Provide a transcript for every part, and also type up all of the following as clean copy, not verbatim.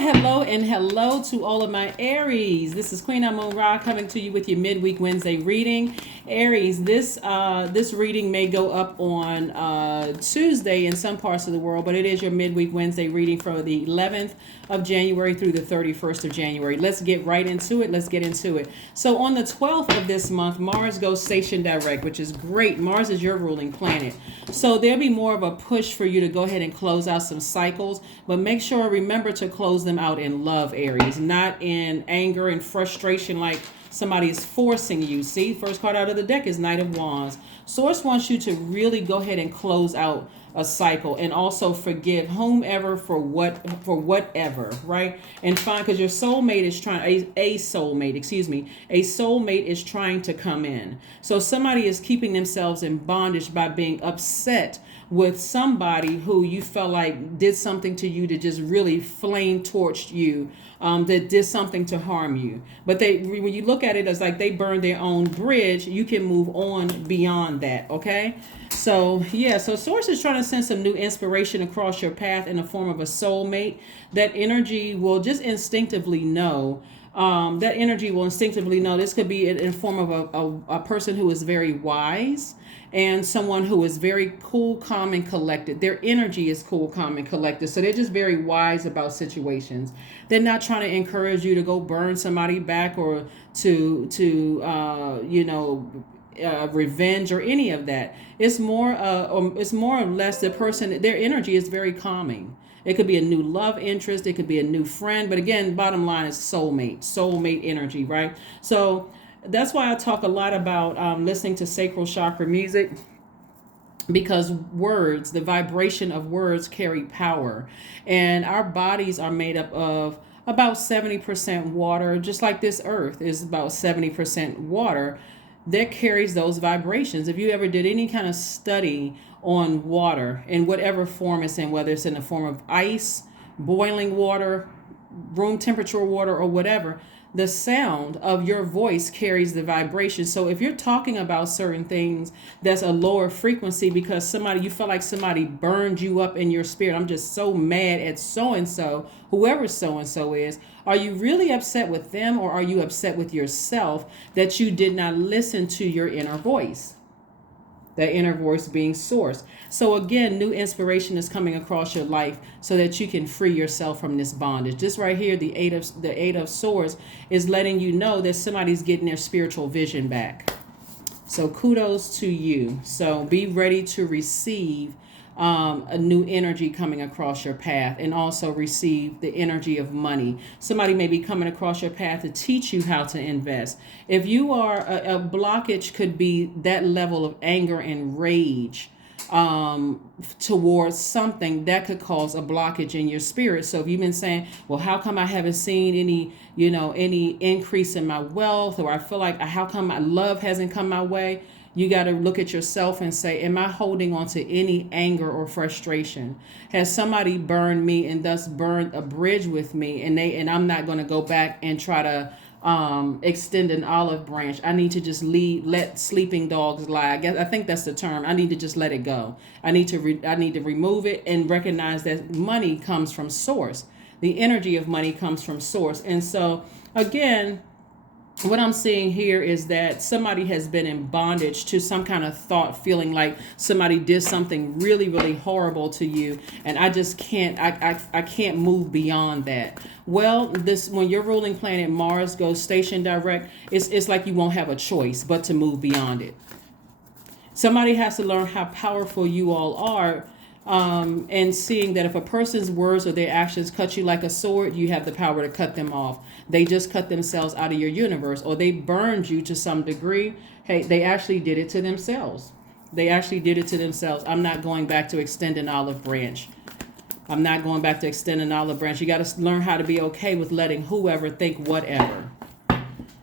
Hello, and hello to all of my Aries. This is Queen Amun Ra coming to you with your midweek Wednesday reading. Aries, this reading may go up on Tuesday in some parts of the world, but it is your midweek Wednesday reading for the 11th of January through the 31st of January. Let's get right into it. Let's get into it. So on the 12th of this month, Mars goes station direct, which is great. Mars is your ruling planet. So there'll be more of a push for you to go ahead and close out some cycles, but make sure, remember to close them out in love, Aries, not in anger and frustration like somebody is forcing you. See, first card out of the deck is Knight of Wands. Source wants you to really go ahead and close out a cycle and also forgive whomever for whatever, right? And find, because your soulmate is trying, a soulmate is trying to come in. So somebody is keeping themselves in bondage by being upset with somebody who you felt like did something to you, that just really flame torched you, that did something to harm you. But when you look at it as like they burned their own bridge, you can move on beyond that, okay? So Source is trying to send some new inspiration across your path in the form of a soulmate. That energy will just instinctively know. This could be in form of a person who is very wise and someone who is very cool, calm, and collected. Their energy is cool, calm, and collected. So they're just very wise about situations. They're not trying to encourage you to go burn somebody back or revenge or any of that. It's more or less the person, their energy is very calming. It could be a new love interest. It could be a new friend. But again, bottom line is soulmate energy, right? So that's why I talk a lot about listening to sacral chakra music, because words, the vibration of words carry power. And our bodies are made up of about 70% water, just like this earth is about 70% water that carries those vibrations. If you ever did any kind of study on water in whatever form it's in, whether it's in the form of ice, boiling water, room temperature water, or whatever, the sound of your voice carries the vibration. So if you're talking about certain things that's a lower frequency because you feel like somebody burned you up in your spirit, I'm just so mad at so-and-so, whoever so-and-so is, are you really upset with them, or are you upset with yourself that you did not listen to your inner voice? That inner voice being Source. So again, new inspiration is coming across your life so that you can free yourself from this bondage. This right here, the eight of Swords, is letting you know that somebody's getting their spiritual vision back. So kudos to you. So be ready to receive a new energy coming across your path, and also receive the energy of money. Somebody may be coming across your path to teach you how to invest. If you are a blockage, could be that level of anger and rage towards something that could cause a blockage in your spirit. So if you've been saying, well, how come I haven't seen any increase in my wealth, or I feel like how come my love hasn't come my way? You got to look at yourself and say, am I holding on to any anger or frustration? Has somebody burned me and thus burned a bridge with me, and I'm not going to go back and try to extend an olive branch? I need to just let sleeping dogs lie. I think that's the term. I need to just let it go. I need to remove it and recognize that money comes from Source. The energy of money comes from Source. And so again, what I'm seeing here is that somebody has been in bondage to some kind of thought, feeling like somebody did something really, really horrible to you, and I just can't, I can't move beyond that. Well, when your ruling planet Mars goes station direct, it's like you won't have a choice but to move beyond it. Somebody has to learn how powerful you all are. And seeing that if a person's words or their actions cut you like a sword, you have the power to cut them off. They just cut themselves out of your universe, or they burned you to some degree. Hey, they actually did it to themselves. I'm not going back to extend an olive branch. You got to learn how to be okay with letting whoever think whatever.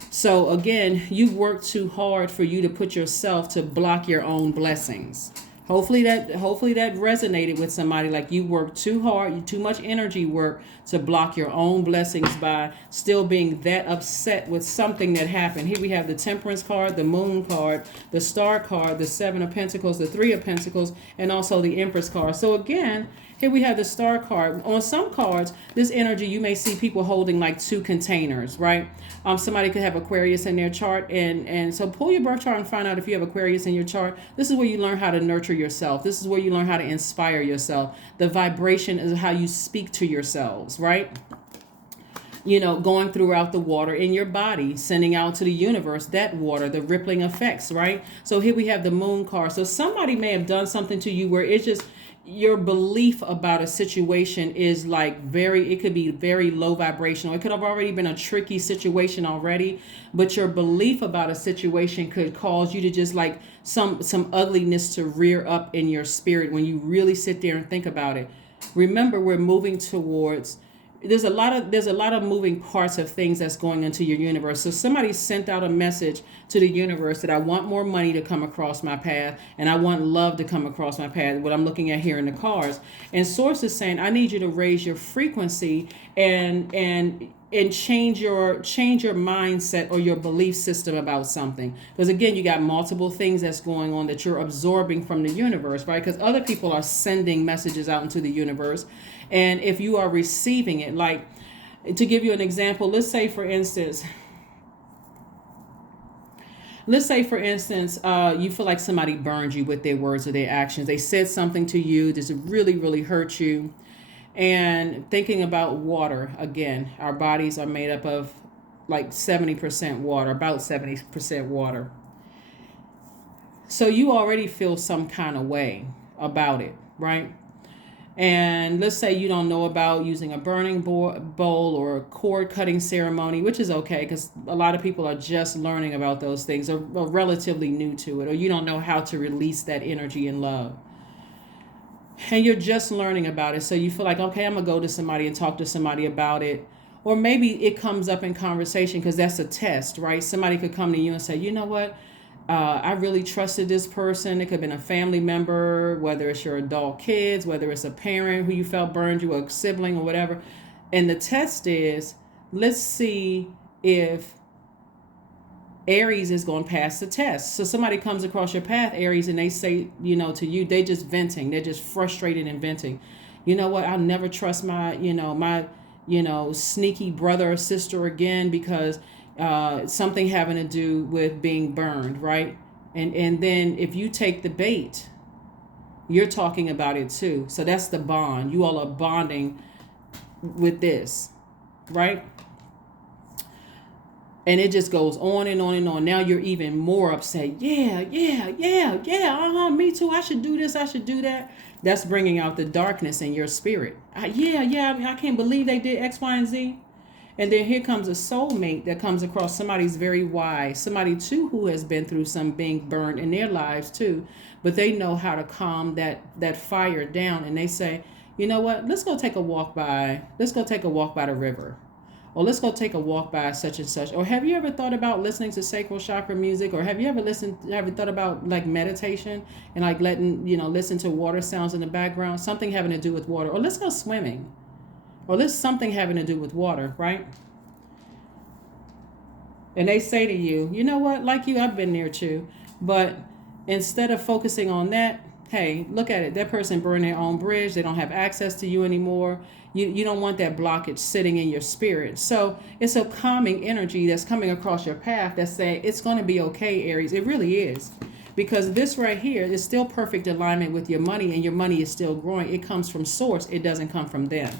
So again, you work too hard for you to put yourself to block your own blessings. Hopefully that resonated with somebody. Like, you work too hard, too much energy work to block your own blessings by still being that upset with something that happened. Here we have the Temperance card, the Moon card, the Star card, the Seven of Pentacles, the Three of Pentacles, and also the Empress card. So again, Here we have the star card. On some cards, this energy, you may see people holding like two containers, right? Somebody could have Aquarius in their chart, and so pull your birth chart and find out if you have Aquarius in your chart. This is where you learn how to nurture yourself. This is where you learn how to inspire yourself. The vibration is how you speak to yourselves, right? Going throughout the water in your body, sending out to the universe that water, the rippling effects, right? So here we have the moon card. So somebody may have done something to you where it's just your belief about a situation is like it could be very low vibrational. It could have already been a tricky situation already, but your belief about a situation could cause you to just like some ugliness to rear up in your spirit when you really sit there and think about it. Remember, we're moving towards there's a lot of moving parts of things that's going into your universe. So somebody sent out a message to the universe that I want more money to come across my path, and I want love to come across my path, what I'm looking at here in the cards. And source is saying, I need you to raise your frequency and change your mindset or your belief system about something. Because again, you got multiple things that's going on that you're absorbing from the universe, right? Because other people are sending messages out into the universe, and if you are receiving it, like, to give you an example, let's say for instance, you feel like somebody burned you with their words or their actions. They said something to you that really, really hurt you. And thinking about water, again, our bodies are made up of like 70% water, about 70% water. So you already feel some kind of way about it, right? And let's say you don't know about using a burning bowl or a cord cutting ceremony, which is okay because a lot of people are just learning about those things or relatively new to it, or you don't know how to release that energy in love. And you're just learning about it. So you feel like, okay, I'm going to go to somebody and talk to somebody about it. Or maybe it comes up in conversation because that's a test, right? Somebody could come to you and say, you know what? I really trusted this person. It could have been a family member, whether it's your adult kids, whether it's a parent who you felt burned you, a sibling or whatever. And the test is, let's see if Aries is going to pass the test. So somebody comes across your path, Aries, and they say, to you, they just venting. They're just frustrated and venting. You know what? I'll never trust my sneaky brother or sister again because something having to do with being burned, right? And then if you take the bait, you're talking about it too. So that's the bond. You all are bonding with this, right? And it just goes on and on and on. Now you're even more upset. Yeah, me too. I should do this. I should do that. That's bringing out the darkness in your spirit. I can't believe they did X, Y, and Z. And then here comes a soulmate that comes across somebody's very wise, somebody too who has been through some being burned in their lives too, but they know how to calm that fire down. And they say, you know what? Let's go take a walk by the river. Or let's go take a walk by such and such. Or have you ever thought about listening to sacral chakra music? Or have you ever thought about like meditation and like listen to water sounds in the background? Something having to do with water. Or let's go swimming. Or let's something having to do with water, right? And they say to you, you know what? Like you, I've been there too. But instead of focusing on that, hey, look at it. That person burned their own bridge. They don't have access to you anymore. You don't want that blockage sitting in your spirit. So it's a calming energy that's coming across your path that's saying it's going to be okay, Aries. It really is. Because this right here is still perfect alignment with your money, and your money is still growing. It comes from source. It doesn't come from them.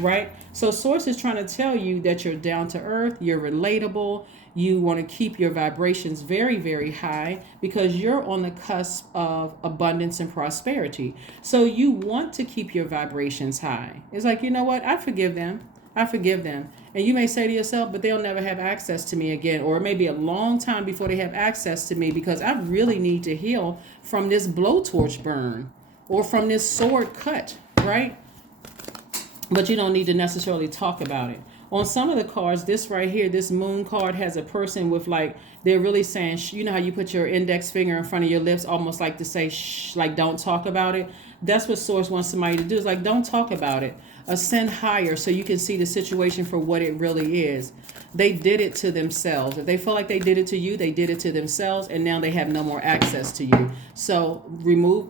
Right? So source is trying to tell you that you're down to earth, you're relatable, you want to keep your vibrations very, very high because you're on the cusp of abundance and prosperity. So you want to keep your vibrations high. It's like, you know what? I forgive them. And you may say to yourself, but they'll never have access to me again. Or it may be a long time before they have access to me because I really need to heal from this blowtorch burn or from this sword cut, right? But you don't need to necessarily talk about it. On some of the cards, this right here, this moon card has a person with like, they're really saying, you know how you put your index finger in front of your lips, almost like to say, shh, like don't talk about it. That's what source wants somebody to do. Is like, don't talk about it. ascend higher so you can see the situation for what it really is. They did it to themselves. If they feel like they did it to you, they did it to themselves, and now they have no more access to you. So remove,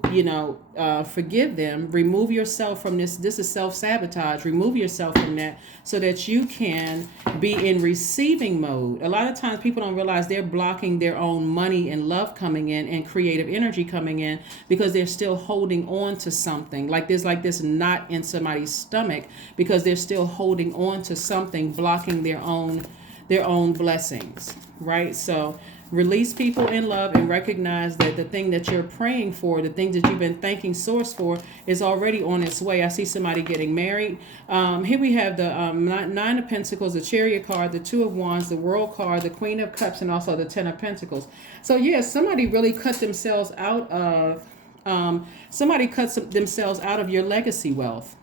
forgive them. Remove yourself from this. This is self-sabotage. Remove yourself from that so that you can be in receiving mode. A lot of times people don't realize they're blocking their own money and love coming in and creative energy coming in because they're still holding on to something. Like there's like this knot in somebody's stomach because they're still holding on to something, blocking their own blessings, right? So release people in love and recognize that the thing that you're praying for, the things that you've been thanking source for, is already on its way. I see somebody getting married. Here we have the Nine of Pentacles, the Chariot card, the Two of Wands, the World card, the Queen of Cups, and also the Ten of Pentacles. So yes, somebody really cut themselves out of themselves out of your legacy wealth.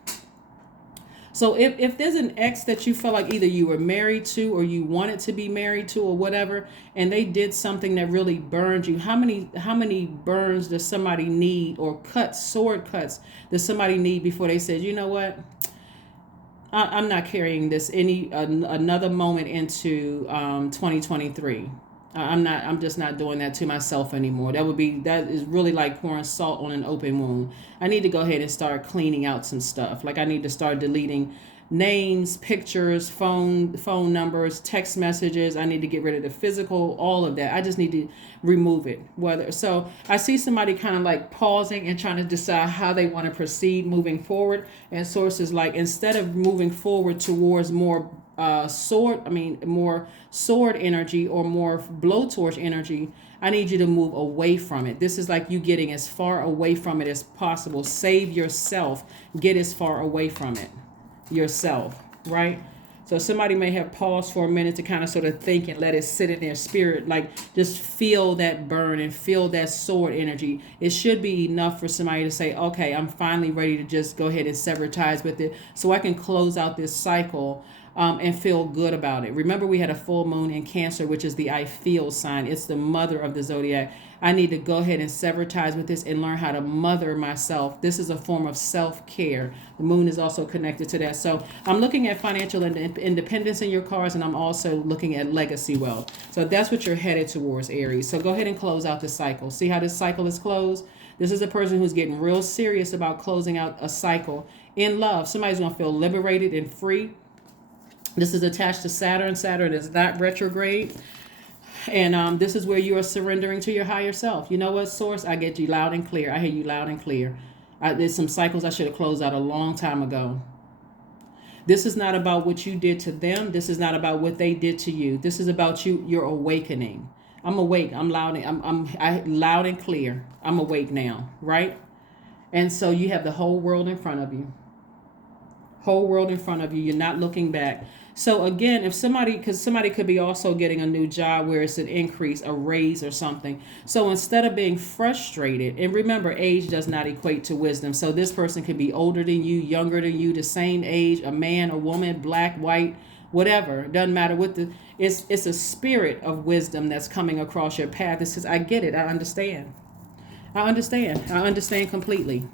So if there's an ex that you felt like either you were married to or you wanted to be married to or whatever, and they did something that really burned you, how many burns does somebody need, or sword cuts does somebody need before they said, you know what, I'm not carrying this another moment into 2023. I'm just not doing that to myself anymore. That is really like pouring salt on an open wound. I need to go ahead and start cleaning out some stuff. Like I need to start deleting names, pictures, phone numbers, text messages. I need to get rid of the physical, all of that. I just need to remove it. So I see somebody kind of like pausing and trying to decide how they want to proceed moving forward. And sources like, instead of moving forward towards more sword energy or more blowtorch energy, I need you to move away from it. This is like you getting as far away from it as possible. Save yourself. Get as far away from it yourself, right? So somebody may have paused for a minute to kind of sort of think and let it sit in their spirit, like just feel that burn and feel that sword energy. It should be enough for somebody to say, okay, I'm finally ready to just go ahead and sever ties with it so I can close out this cycle and feel good about it. Remember, we had a full moon in Cancer, which is the I feel sign. It's the mother of the zodiac. I need to go ahead and sever ties with this and learn how to mother myself. This is a form of self-care. The moon is also connected to that. So I'm looking at financial independence in your cards, and I'm also looking at legacy wealth. So that's what you're headed towards, Aries. So go ahead and close out the cycle. See how this cycle is closed? This is a person who's getting real serious about closing out a cycle in love. Somebody's going to feel liberated and free. This is attached to Saturn. Saturn is not retrograde. And this is where you are surrendering to your higher self. You know what, Source? I get you loud and clear. I hear you loud and clear. There's some cycles I should have closed out a long time ago. This is not about what you did to them. This is not about what they did to you. This is about you, your awakening. I'm awake. I'm loud. I'm loud and clear. I'm awake now, right? And so you have the whole world in front of you. Whole world in front of you. You're not looking back. So again, because somebody could be also getting a new job where it's an increase, a raise or something. So instead of being frustrated, and remember, age does not equate to wisdom. So this person could be older than you, younger than you, the same age, a man, a woman, black, white, whatever. Doesn't matter what it's a spirit of wisdom that's coming across your path. It says, I get it. I understand. I understand completely.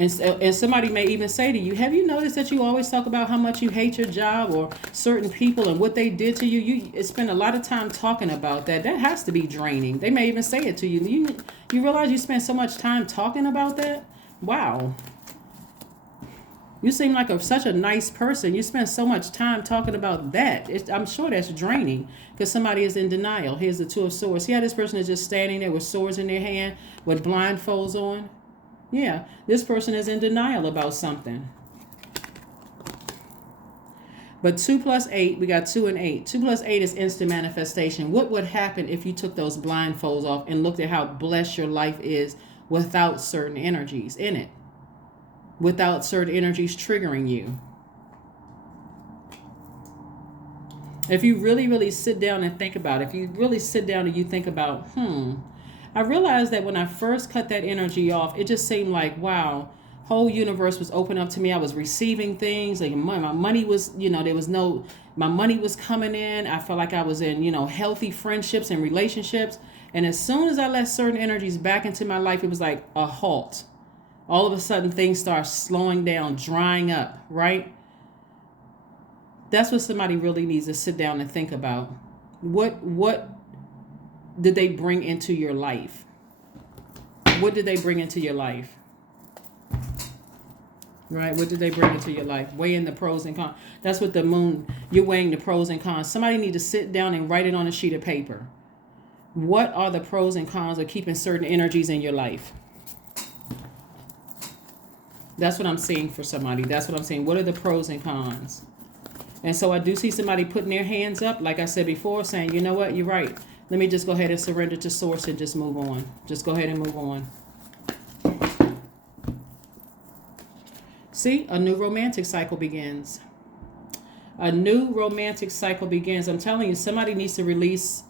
And somebody may even say to you, have you noticed that you always talk about how much you hate your job or certain people and what they did to you? You spend a lot of time talking about that. That has to be draining. They may even say it to you. You realize you spend so much time talking about that? Wow. You seem like such a nice person. You spend so much time talking about that. I'm sure that's draining because somebody is in denial. Here's the Two of Swords. See how this person is just standing there with swords in their hand with blindfolds on? Yeah, this person is in denial about something. But 2 plus 8, we got 2 and 8. 2 plus 8 is instant manifestation. What would happen if you took those blindfolds off and looked at how blessed your life is without certain energies in it? Without certain energies triggering you. If you really, really sit down and think about it, if you really sit down and you think about, I realized that when I first cut that energy off, it just seemed like, wow, whole universe was open up to me. I was receiving things. Like my money was, my money was coming in. I felt like I was in, healthy friendships and relationships. And as soon as I let certain energies back into my life, it was like a halt. All of a sudden things start slowing down, drying up, right? That's what somebody really needs to sit down and think about. What did they bring into your life? What did they bring into your life? Right? What did they bring into your life? Weighing the pros and cons. That's what the moon, you're weighing the pros and cons. Somebody need to sit down and write it on a sheet of paper. What are the pros and cons of keeping certain energies in your life? That's what I'm seeing for somebody. That's what I'm saying. What are the pros and cons? And so I do see somebody putting their hands up, like I said before, saying, you know what, you're right. Let me just go ahead and surrender to source and just move on. Just go ahead and move on. See, a new romantic cycle begins. A new romantic cycle begins. I'm telling you, somebody needs to release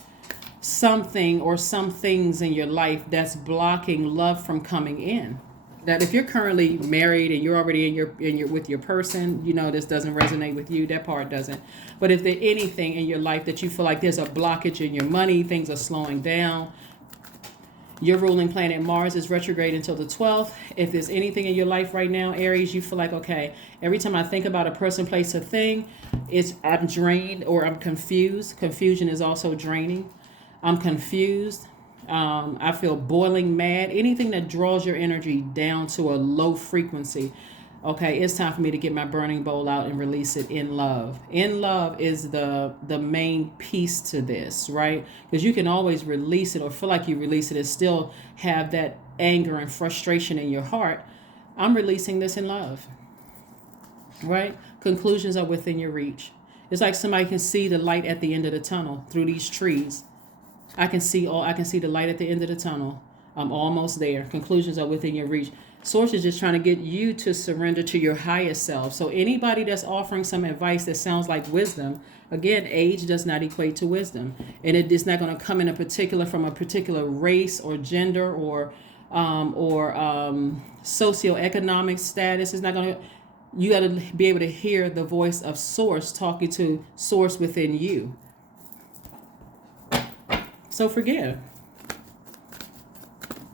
something or some things in your life that's blocking love from coming in. That if you're currently married and you're already in your with your person, you know this doesn't resonate with you. That part doesn't. But if there's anything in your life that you feel like there's a blockage in your money, things are slowing down. Your ruling planet Mars is retrograde until the 12th. If there's anything in your life right now, Aries, you feel like, okay, every time I think about a person, place, a thing, I'm drained or I'm confused. Confusion is also draining. I'm confused. I feel boiling mad. Anything that draws your energy down to a low frequency. Okay, it's time for me to get my burning bowl out and release it in love. In love is the main piece to this, right? Because you can always release it or feel like you release it and still have that anger and frustration in your heart. I'm releasing this in love, right? Conclusions are within your reach. It's like somebody can see the light at the end of the tunnel through these trees. I can see the light at the end of the tunnel. I'm almost there. Conclusions are within your reach. Source is just trying to get you to surrender to your highest self. So anybody that's offering some advice that sounds like wisdom, again, age does not equate to wisdom. And it is not going to come in from a particular race or gender or socioeconomic status. It's not going to, you got to be able to hear the voice of source talking to source within you. So forgive.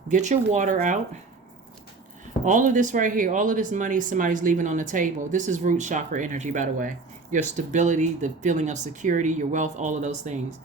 Get your water out. All of this right here, all of this money somebody's leaving on the table. This is root chakra energy, by the way. Your stability, the feeling of security, your wealth, all of those things.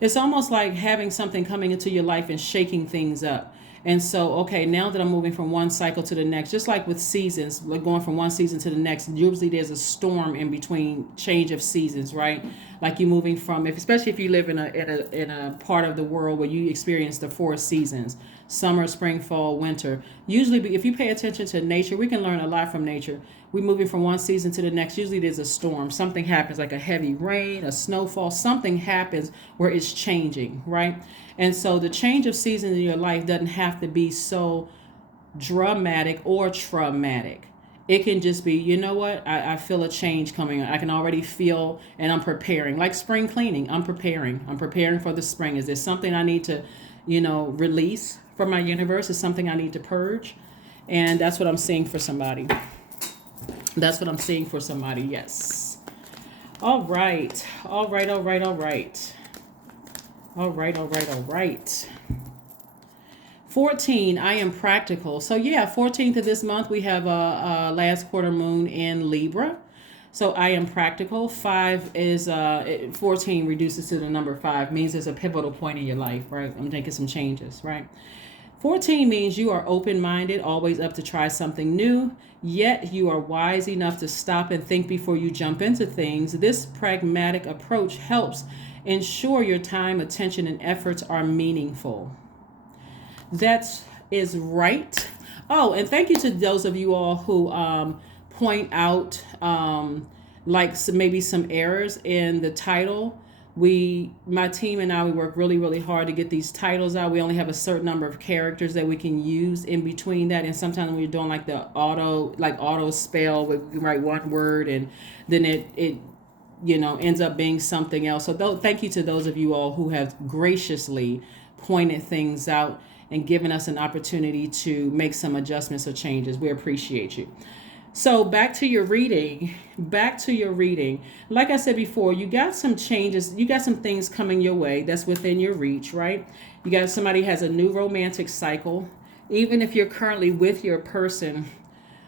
It's almost like having something coming into your life and shaking things up. And so, okay, now that I'm moving from one cycle to the next, just like with seasons, like going from one season to the next, usually there's a storm in between change of seasons, right? Like you're moving from, especially if you live in a part of the world where you experience the 4 seasons, summer, spring, fall, winter. Usually, if you pay attention to nature, we can learn a lot from nature. We're moving from one season to the next. Usually there's a storm. Something happens, like a heavy rain, a snowfall. Something happens where it's changing, right? And so the change of seasons in your life doesn't have to be so dramatic or traumatic. It can just be, you know what? I feel a change coming. I can already feel, and I'm preparing. Like spring cleaning, I'm preparing. I'm preparing for the spring. Is there something I need to, release from my universe? Is something I need to purge? And that's what I'm seeing for somebody. That's what I'm seeing for somebody, yes. All right. All right, all right, all right. All right, all right, all right. 14, I am practical. So yeah, 14th of this month, we have a last quarter moon in Libra. So I am practical. 5 is, 14 reduces to the number 5, means there's a pivotal point in your life, right? I'm making some changes, right? 14 means you are open-minded, always up to try something new, yet you are wise enough to stop and think before you jump into things. This pragmatic approach helps ensure your time, attention, and efforts are meaningful. That is right. Oh, and thank you to those of you all who point out maybe some errors in the title. My team and I, we work really, really hard to get these titles out. We only have a certain number of characters that we can use in between that. And sometimes when you're doing like the auto spell, we write one word and then it ends up being something else. So thank you to those of you all who have graciously pointed things out and given us an opportunity to make some adjustments or changes. We appreciate you. So back to your reading. Like I said before, you got some changes. You got some things coming your way that's within your reach, right? You got somebody has a new romantic cycle. Even if you're currently with your person,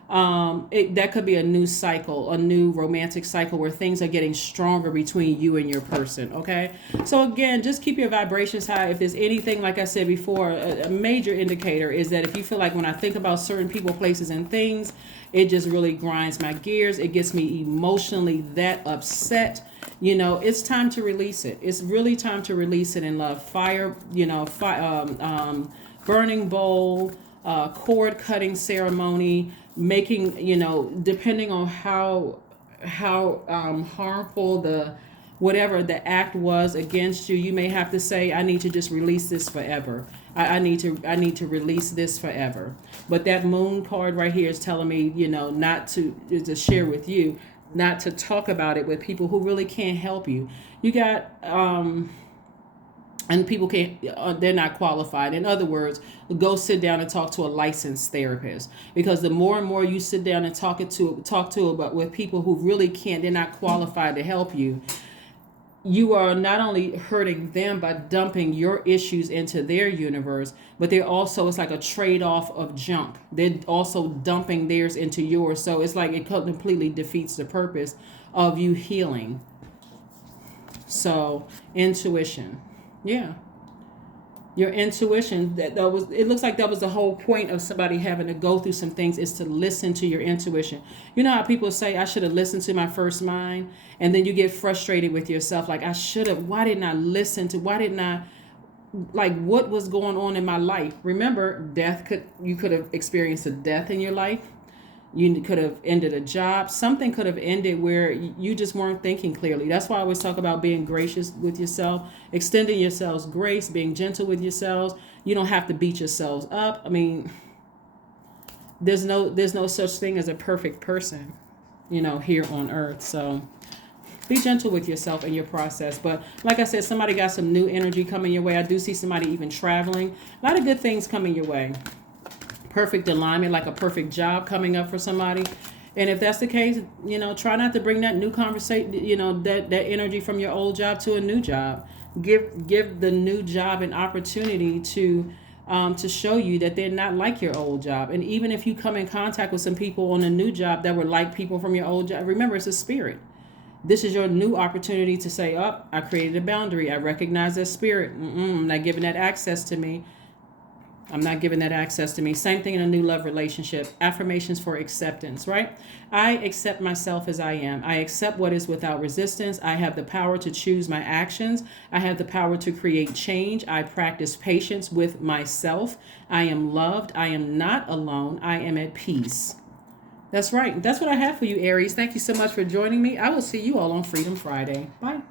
that could be a new cycle, a new romantic cycle where things are getting stronger between you and your person. Okay, so again, just keep your vibrations high. If there's anything, like I said before, a major indicator is that if you feel like when I think about certain people, places, and things, it just really grinds my gears, it gets me emotionally that upset, it's time to release it. It's really time to release it in love. Fire, burning bowl, cord cutting ceremony, making, depending on how harmful the whatever the act was against you, you may have to say, I need to just release this forever. I need to release this forever. But that moon card right here is telling me, not to share with you, not to talk about it with people who really can't help you. You got and people can't, they're not qualified. In other words, go sit down and talk to a licensed therapist, because the more and more you sit down and talk to about with people who really can't, they're not qualified to help you, you are not only hurting them by dumping your issues into their universe, but they're also, it's like a trade-off of junk. They're also dumping theirs into yours. So it's like it completely defeats the purpose of you healing. So intuition. Yeah. Your intuition, that was, it looks like that was the whole point of somebody having to go through some things, is to listen to your intuition. You know how people say, I should have listened to my first mind, and then you get frustrated with yourself, like, I should have, why didn't I listen to, why didn't I, like, what was going on in my life? Remember, you could have experienced a death in your life. You could have ended a job. Something could have ended where you just weren't thinking clearly. That's why I always talk about being gracious with yourself, extending yourselves grace, being gentle with yourselves. You don't have to beat yourselves up. I mean, there's no such thing as a perfect person, here on earth. So be gentle with yourself in your process. But like I said, somebody got some new energy coming your way. I do see somebody even traveling. A lot of good things coming your way. Perfect alignment, like a perfect job coming up for somebody. And if that's the case, try not to bring that new conversation, that energy from your old job to a new job. Give the new job an opportunity to show you that they're not like your old job. And even if you come in contact with some people on a new job that were like people from your old job, remember, it's a spirit. This is your new opportunity to say, I created a boundary. I recognize that spirit. I'm not giving that access to me. I'm not giving that access to me. Same thing in a new love relationship. Affirmations for acceptance, right? I accept myself as I am. I accept what is without resistance. I have the power to choose my actions. I have the power to create change. I practice patience with myself. I am loved. I am not alone. I am at peace. That's right. That's what I have for you, Aries. Thank you so much for joining me. I will see you all on Freedom Friday. Bye.